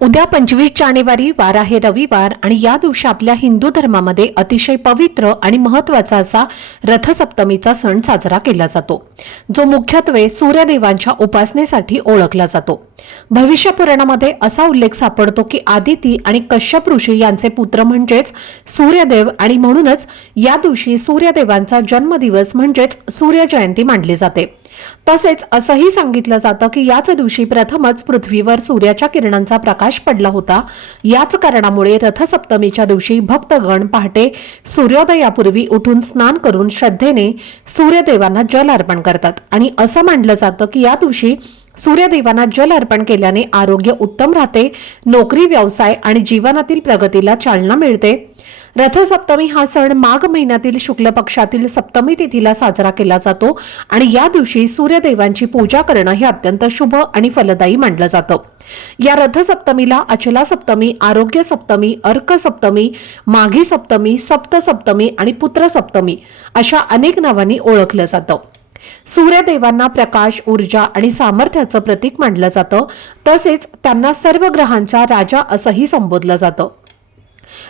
उद्या पंचवीस जानेवारी वार आहे रविवार आणि या दिवशी आपल्या हिंदू धर्मामध्ये अतिशय पवित्र आणि महत्त्वाचा असा रथसप्तमीचा सण साजरा केला जातो जो मुख्यत्वे सूर्यदेवांच्या उपासनेसाठी ओळखला जातो. भविष्य पुराणामध्ये असा उल्लेख सापडतो की आदिती आणि कश्यप ऋषी यांचे पुत्र म्हणजेच सूर्यदेव आणि म्हणूनच या दिवशी सूर्यदेवांचा जन्मदिवस म्हणजेच सूर्यजयंती मानली जाते. तसेच असंही सांगितलं जातं की याच दिवशी प्रथमच पृथ्वीवर सूर्याच्या किरणांचा प्रकाश पडला होता. याच कारणामुळे रथसप्तमीच्या दिवशी भक्तगण पहाटे सूर्योदयापूर्वी उठून स्नान करून श्रद्धेने सूर्यदेवांना जल अर्पण करतात. आणि असं मानलं जातं की या दिवशी सूर्यदेवांना जल अर्पण केल्याने आरोग्य उत्तम राहते नोकरी व्यवसाय आणि जीवनातील प्रगतीला चालना मिळते. रथसप्तमी हा सण माघ महिन्यातील शुक्ल पक्षातील सप्तमी तिथीला साजरा केला जातो आणि या दिवशी सूर्यदेवांची पूजा करणं हे अत्यंत शुभ आणि फलदायी मानलं जातं. या रथसप्तमीला अचला सप्तमी आरोग्य सप्तमी अर्क सप्तमी माघी सप्तमी सप्त सप्तमी आणि पुत्र सप्तमी अशा अनेक नावांनी ओळखलं जातं. सूर्यदेवांना प्रकाश ऊर्जा आणि सामर्थ्याचं प्रतीक मानलं जातं. तसेच त्यांना सर्व ग्रहांचा राजा असंही संबोधलं जातं.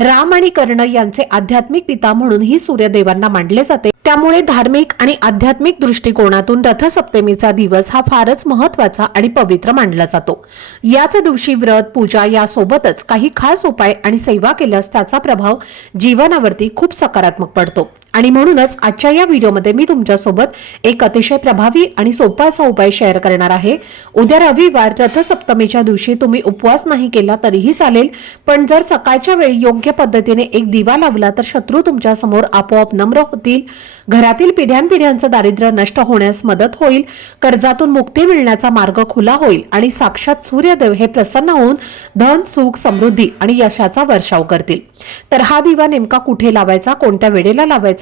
राम आणि कर्ण यांचे आध्यात्मिक पिता म्हणूनही सूर्यदेवांना मानले जाते. त्यामुळे धार्मिक आणि आध्यात्मिक दृष्टिकोनातून रथसप्तमीचा दिवस हा फारच महत्त्वाचा आणि पवित्र मानला जातो. याच दिवशी व्रत पूजा यासोबतच काही खास उपाय आणि सेवा केल्यास त्याचा प्रभाव जीवनावरती खूप सकारात्मक पडतो. आणि म्हणूनच आजच्या या व्हिडिओमध्ये मी तुमच्यासोबत एक अतिशय प्रभावी आणि सोपा असा उपाय शेअर करणार आहे. उद्या रविवार रथसप्तमीच्या दिवशी तुम्ही उपवास नाही केला तरीही चालेल पण जर सकाळच्या वेळी योग्य पद्धतीने एक दिवा लावला तर शत्रू तुमच्यासमोर आपोआप नम्र होतील. घरातील पिढ्यानपिढ्यांचं दारिद्र्य नष्ट होण्यास मदत होईल कर्जातून मुक्ती मिळण्याचा मार्ग खुला होईल आणि साक्षात सूर्यदेव हे प्रसन्न होऊन धन सुख समृद्धी आणि यशाचा वर्षाव करतील. तर हा दिवा नेमका कुठे लावायचा कोणत्या वेळेला लावायचा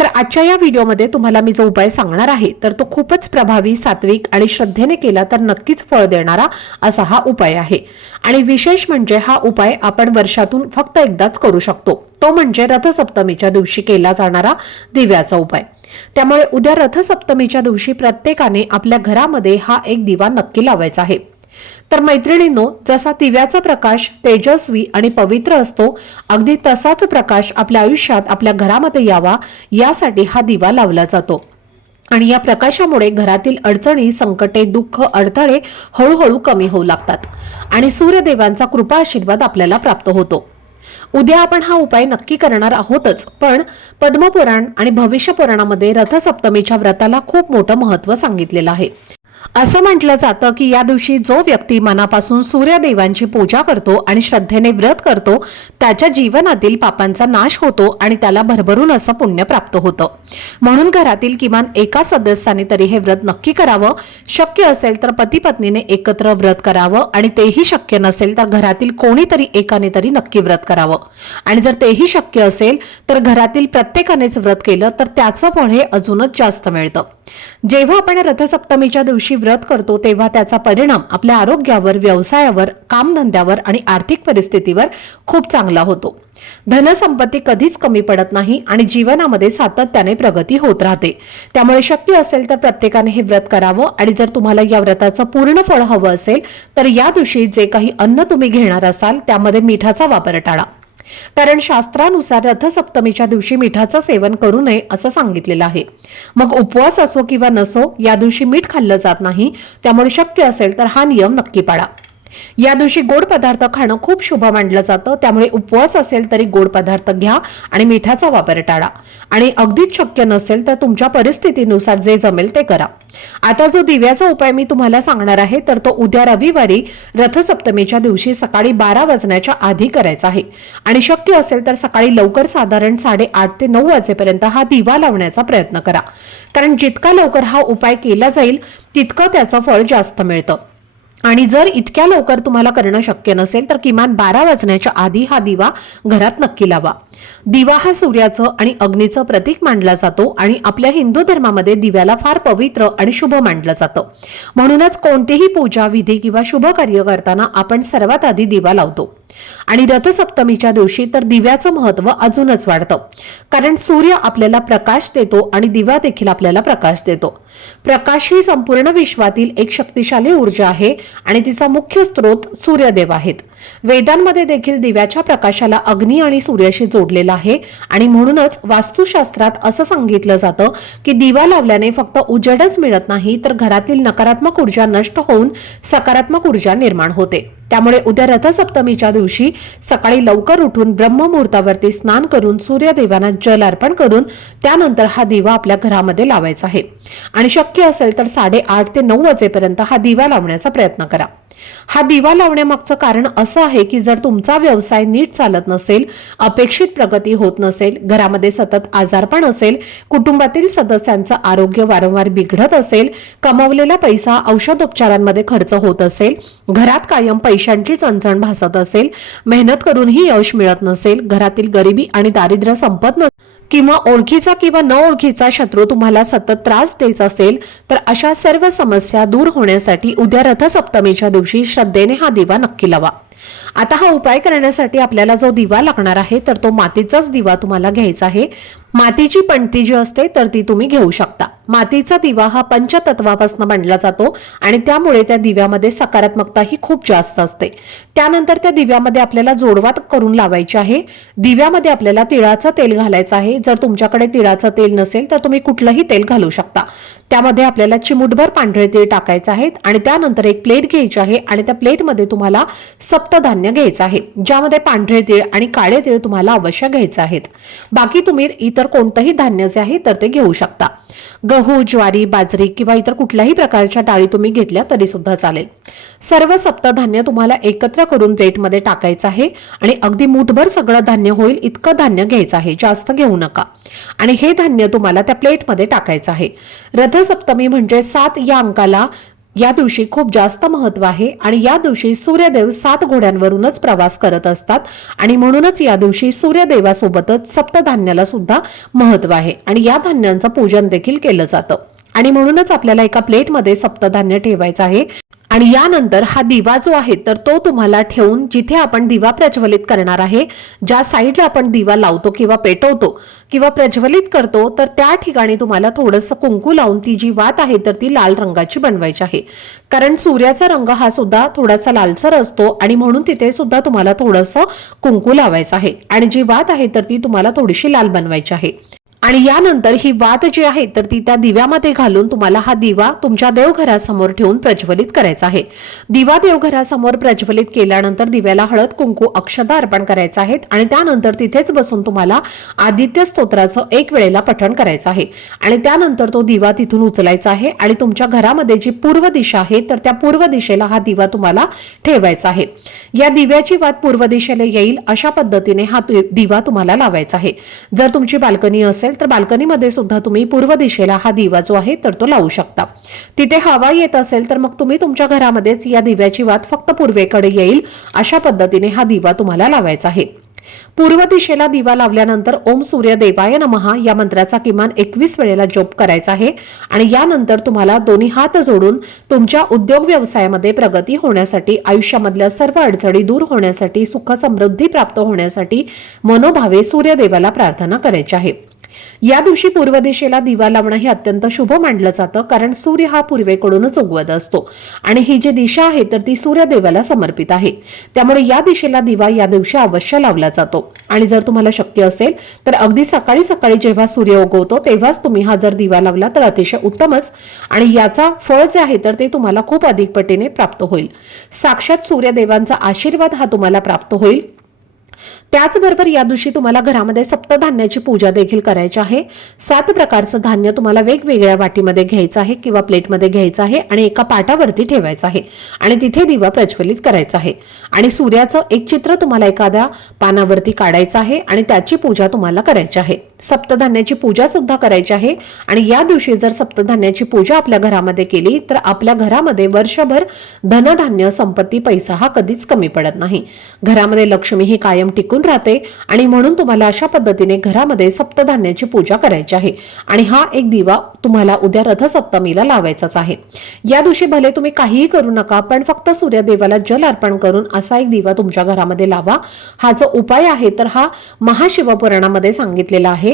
तर आजच्या या व्हिडिओमध्ये तुम्हाला मी जो उपाय सांगणार आहे तर तो खूपच प्रभावी सात्विक आणि श्रद्धेने केला तर नक्कीच फळ देणारा असा हा उपाय आहे. आणि विशेष म्हणजे हा उपाय आपण वर्षातून फक्त एकदाच करू शकतो. तो म्हणजे रथसप्तमीच्या दिवशी केला जाणारा दिव्याचा उपाय. त्यामुळे उद्या रथसप्तमीच्या दिवशी प्रत्येकाने आपल्या घरामध्ये हा एक दिवा नक्की लावायचा आहे. तर मैत्रिणींनो जसा दिव्याचा प्रकाश तेजस्वी आणि पवित्र असतो अगदी तसाच प्रकाश आपल्या आयुष्यात आपल्या घरामध्ये यावा यासाठी हा दिवा लावला जातो. आणि या प्रकाशामुळे घरातील अडचणी संकटे दुःख अडथळे हळूहळू कमी होऊ लागतात आणि सूर्यदेवांचा कृपा आशीर्वाद आपल्याला प्राप्त होतो. उद्या आपण हा उपाय नक्की करणार आहोतच पण पद्मपुराण आणि भविष्य पुराणामध्ये रथसप्तमीच्या व्रताला खूप मोठं महत्त्व सांगितलेलं आहे. असं म्हटलं जातं की या दिवशी जो व्यक्ती मनापासून सूर्यदेवांची पूजा करतो आणि श्रद्धेने व्रत करतो त्याच्या जीवनातील पापांचा नाश होतो आणि त्याला भरभरून असं पुण्य प्राप्त होतं. म्हणून घरातील किमान एका सदस्याने तरी हे व्रत नक्की करावं. शक्य असेल तर पती पत्नीने एकत्र व्रत करावं आणि तेही शक्य नसेल तर घरातील कोणीतरी एकाने तरी नक्की व्रत करावं. आणि जर तेही शक्य असेल तर घरातील प्रत्येकानेच व्रत केलं तर त्याचं फळ हे अजूनच जास्त मिळतं. जेव्हा आपण रथसप्तमीच्या दिवशी व्रत करतो तेव्हा त्याचा परिणाम आपल्या आरोग्यावर व्यवसायावर कामधंद्यावर आणि आर्थिक परिस्थितीवर खूप चांगला होतो. धनसंपत्ती कधीच कमी पडत नाही आणि जीवनामध्ये सातत्याने प्रगती होत राहते. त्यामुळे शक्य असेल तर प्रत्येकाने हे व्रत करावं आणि जर तुम्हाला या व्रताचं पूर्ण फळ हवं असेल तर या दिवशी जे काही अन्न तुम्ही घेणार असाल त्यामध्ये मिठाचा वापर टाळा. कारण शास्त्रानुसार रथसप्तमीच्या दिवशी मिठाचं सेवन करू नये असं सांगितलेलं आहे. मग उपवास असो किंवा नसो या दिवशी मीठ खाल्लं जात नाही त्यामुळे शक्य असेल तर हा नियम नक्की पाळा. या दिवशी गोड पदार्थ खाणं खूप शुभ मानलं जातं. त्यामुळे उपवास असेल तरी गोड पदार्थ घ्या आणि मिठाचा वापर टाळा. आणि अगदीच शक्य नसेल तर तुमच्या परिस्थितीनुसार जे जमेल ते करा. आता जो दिव्याचा उपाय मी तुम्हाला सांगणार आहे तर तो उद्या रविवारी रथसप्तमीच्या दिवशी सकाळी बारा वाजण्याच्या आधी करायचा आहे. आणि शक्य असेल तर सकाळी लवकर साधारण साडेआठ ते नऊ वाजेपर्यंत हा दिवा लावण्याचा प्रयत्न करा. कारण जितका लवकर हा उपाय केला जाईल तितकं त्याचं फळ जास्त मिळतं. आणि जर इतक्या लवकर तुम्हाला करणं शक्य नसेल तर किमान बारा वाजण्याच्या आधी हा दिवा घरात नक्की लावा. दिवा हा सूर्याचं आणि अग्नीचं प्रतीक मानला जातो आणि आपल्या हिंदू धर्मामध्ये दिव्याला फार पवित्र आणि शुभ मानलं जातं. म्हणूनच कोणतीही पूजा विधी किंवा शुभ कार्य करताना आपण सर्वात आधी दिवा लावतो. आणि रथसप्तमीच्या दिवशी तर दिव्याचं महत्त्व अजूनच वाढतं. कारण सूर्य आपल्याला प्रकाश देतो आणि दिवा देखील आपल्याला प्रकाश देतो. प्रकाश ही संपूर्ण विश्वातील एक शक्तिशाली ऊर्जा आहे आणि तिचा मुख्य स्रोत सूर्यदेव आहेत. वेदांमध्ये देखील दिव्याच्या प्रकाशाला अग्नी आणि सूर्याशी जोडलेला आहे आणि म्हणूनच वास्तुशास्त्रात असं सांगितलं जातं की दिवा लावल्याने फक्त उजेडच मिळत नाही तर घरातील नकारात्मक ऊर्जा नष्ट होऊन सकारात्मक ऊर्जा निर्माण होते. त्यामुळे उद्या रथसप्तमीच्या दिवशी सकाळी लवकर उठून ब्रह्ममुहूर्तावरती स्नान करून सूर्यदेवांना जल अर्पण करून त्यानंतर हा दिवा आपल्या घरामध्ये लावायचा आहे. आणि शक्य असेल तर साडेआठ ते नऊ वाजेपर्यंत हा दिवा लावण्याचा प्रयत्न करा. हा दिवा लावण्यामागचं कारण असं आहे की जर तुमचा व्यवसाय नीट चालत नसेल अपेक्षित प्रगती होत नसेल घरामध्ये सतत आजारपण असेल कुटुंबातील सदस्यांचं आरोग्य वारंवार बिघडत असेल कमावलेला पैसा औषधोपचारांमध्ये खर्च होत असेल घरात कायम पैशांची चणचण भासत असेल मेहनत करूनही यश मिळत नसेल घरातील गरिबी आणि दारिद्र्य संपत नसेल किंवा ओळखीचा किंवा न ओळखीचा शत्रू तुम्हाला सतत त्रास देत असेल तर अशा सर्व समस्या दूर होण्यासाठी उद्या रथसप्तमीच्या दिवशी श्रद्धेने हा दिवा नक्की लावा. आता हा उपाय करण्यासाठी आपल्याला जो दिवा लागणार आहे तर तो मातीचाच दिवा तुम्हाला घ्यायचा आहे. मातीची पणती जी असते तर ती तुम्ही घेऊ शकता. मातीचा दिवा हा पंचतत्वापासून बनला जातो आणि त्यामुळे त्या दिव्यामध्ये सकारात्मकता ही खूप जास्त असते. त्यानंतर त्या दिव्यामध्ये आपल्याला जोडवात करून लावायची आहे. दिव्यामध्ये आपल्याला तिळाचं तेल घालायचं आहे. जर तुमच्याकडे तिळाचं तेल नसेल तर तुम्ही कुठलंही तेल घालू शकता. त्यामध्ये आपल्याला चिमुटभर पांढरे तीळ टाकायचे आहेत आणि त्यानंतर एक प्लेट घ्यायची आहे आणि त्या प्लेटमध्ये तुम्हाला धान्य घ्यायचं आहे ज्यामध्ये पांढरे तीळ आणि काळे तीळ तुम्हाला अवश्य घ्यायचे आहेत. बाकी तुम्ही इतर कोणतंही धान्य जे आहे तर ते घेऊ शकता. गहू ज्वारी बाजरी किंवा इतर कुठल्याही प्रकारच्या डाळी तुम्ही घेतल्या तरी सुद्धा चालेल. सर्व सप्तधान्य तुम्हाला एकत्र करून प्लेटमध्ये टाकायचं आहे आणि अगदी मुठभर सगळं धान्य होईल इतकं धान्य घ्यायचं आहे जास्त घेऊ नका. आणि हे धान्य तुम्हाला त्या प्लेटमध्ये टाकायचं आहे. रथसप्तमी म्हणजे सात या अंकाला या दिवशी खूप जास्त महत्त्व आहे आणि या दिवशी सूर्यदेव सात घोड्यांवरूनच प्रवास करत असतात आणि म्हणूनच या दिवशी सूर्यदेवासोबतच सप्तधान्याला सुद्धा महत्त्व आहे. आणि या धान्यांचं पूजन देखील केलं जातं. आणि म्हणूनच आपल्याला एका प्लेटमध्ये सप्तधान्य ठेवायचं आहे. आणि यानंतर हा दिवा जो आहे तर तो तुम्हाला ठेवून जिथे आपण दिवा प्रज्वलित करणार आहे ज्या साईडला आपण दिवा लावतो किंवा पेटवतो किंवा प्रज्वलित करतो तर त्या ठिकाणी तुम्हाला थोडंसं कुंकू लावून ती जी वात आहे तर ती लाल रंगाची बनवायची आहे. कारण सूर्याचा रंग हा सुद्धा थोडासा लालसर असतो आणि म्हणून तिथे सुद्धा तुम्हाला थोडंसं कुंकू लावायचं आहे. आणि जी वात आहे तर ती तुम्हाला थोडीशी लाल बनवायची आहे. आणि यानंतर ही वात जी आहे तर ती त्या दिव्यामध्ये घालून तुम्हाला हा दिवा तुमच्या देवघरासमोर ठेवून प्रज्वलित करायचा आहे. दिवा देवघरासमोर प्रज्वलित केल्यानंतर दिव्याला हळद कुंकू अक्षता अर्पण करायचं आहेत आणि त्यानंतर तिथेच बसून तुम्हाला आदित्य स्तोत्राचं एक वेळेला पठण करायचं आहे. आणि त्यानंतर तो दिवा तिथून उचलायचा आहे आणि तुमच्या घरामध्ये जी पूर्व दिशा आहे तर त्या पूर्व दिशेला हा दिवा तुम्हाला ठेवायचा आहे. या दिव्याची वात पूर्व दिशेला येईल अशा पद्धतीने हा तु- दिवा तुम्हाला लावायचा आहे. जर तुमची बाल्कनी असेल तर बाल्कनीमध्ये सुद्धा तुम्ही पूर्व दिशेला हा दिवा जो आहे तर तो लावू शकता. तिथे हवा येत असेल तर मग तुम्ही तुमच्या घरामध्येच या दिव्याची वात फक्त पूर्वेकडे येईल अशा पद्धतीने हा दिवा तुम्हाला लावायचा आहे. पूर्व दिशेला दिवा लावल्यानंतर ओम सूर्य देवाय नमहा या मंत्राचा किमान एकवीस वेळेला जोप करायचा आहे आणि यानंतर तुम्हाला दोन्ही हात जोडून तुमच्या उद्योग व्यवसायामध्ये प्रगती होण्यासाठी आयुष्यामधल्या सर्व अडचणी दूर होण्यासाठी सुख समृद्धी प्राप्त होण्यासाठी मनोभावे सूर्यदेवाला प्रार्थना करायची आहे. या दिवशी पूर्व दिशेला दिवा लावणं हे अत्यंत शुभ मानलं जातं कारण सूर्य हा पूर्वेकडूनच उगवत असतो. आणि ही जी दिशा आहे तर ती सूर्यदेवाला समर्पित आहे. त्यामुळे या दिशेला दिवा या दिवशी अवश्य लावला जातो. आणि जर तुम्हाला शक्य असेल तर अगदी सकाळी सकाळी जेव्हा सूर्य उगवतो तेव्हाच तुम्ही हा जर दिवा लावला तर अतिशय उत्तमच. आणि याचा फळ जे आहे तर ते तुम्हाला खूप अधिक पटीने प्राप्त होईल. साक्षात सूर्यदेवांचा आशीर्वाद हा तुम्हाला प्राप्त होईल. त्याचबरोबर या दिवशी तुम्हाला घरामध्ये सप्तधान्याची पूजा देखील करायची आहे. सात प्रकारचं धान्य तुम्हाला वेगवेगळ्या वाटीमध्ये घ्यायचं आहे किंवा प्लेटमध्ये घ्यायचं आहे आणि एका पाटावरती ठेवायचं आहे आणि तिथे दिवा प्रज्वलित करायचा आहे. आणि सूर्याचं एक चित्र तुम्हाला एखाद्या पानावरती काढायचं आहे आणि त्याची पूजा तुम्हाला करायची आहे. सप्तधान्याची पूजा सुद्धा करायची आहे. आणि या दिवशी जर सप्तधान्याची पूजा आपल्या घरामध्ये केली तर आपल्या घरामध्ये वर्षभर धनधान्य संपत्ती पैसा हा कधीच कमी पडत नाही. घरामध्ये लक्ष्मी ही कायम टिकून राहते आणि म्हणून तुम्हाला अशा पद्धतीने घरामध्ये सप्तधान्याची पूजा करायची आहे. आणि हा एक दिवा तुम्हाला उद्या रथसप्तमीला लावायचाच आहे. या दिवशी भले तुम्ही काहीही करू नका पण फक्त सूर्यदेवाला जल अर्पण करून असा एक दिवा तुमच्या घरामध्ये लावा. हा जो उपाय आहे तर हा महाशिवपुराणामध्ये सांगितलेला आहे.